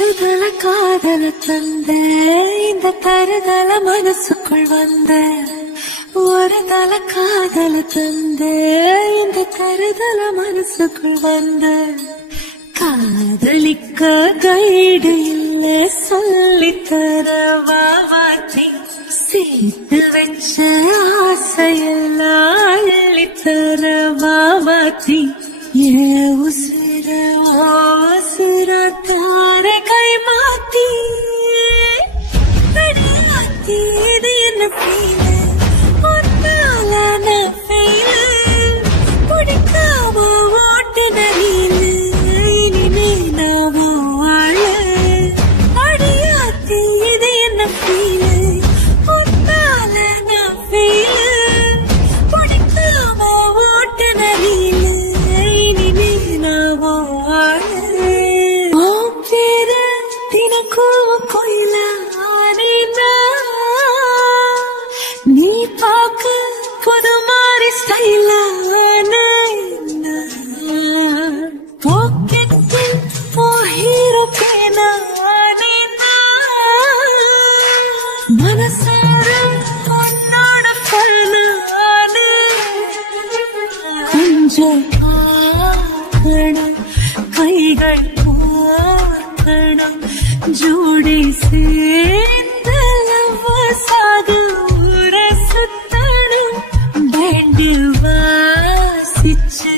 தருதல காதல தந்த இந்த தருதல மனசுக்குள் வந்த ஒரு தல காதல தந்த இந்த தருதல மனசுக்குள் வந்த காதலிக்க கைடு இல்ல சொல்லித்தர வாவாத்தி சேர்த்து வச்ச ஆசையெல்லாம் அள்ளித்தர வாவாத்தி ஏ உசிர உசிர தார கை மாத்தி அடியாத்தி இது என்ன ஃபீல் ஒன்னால நான் ஃபெயில் பிடிக்காம ஓட்டுன நீனு இனிமே நான் வாழ அடியாத்தி இது என்ன ஃபீல் ஒன்னால நான் ஃபெயில் பிடிக்காம ஓட்டுன நீனு இனிமே நான் வாழ பேர தினக்கும் கோயில நீ பார்க்க புது மாதிரி ஸ்டைலான பாக்கெட்டில் ஹீரோ பேனா மனசார உன்னோட பண்ண கொஞ்சம் கைகள் ஜோடி சேர்ந்த லவ்வசாக ஊர சுத்தணும் பேண்டில் வாசிச்சு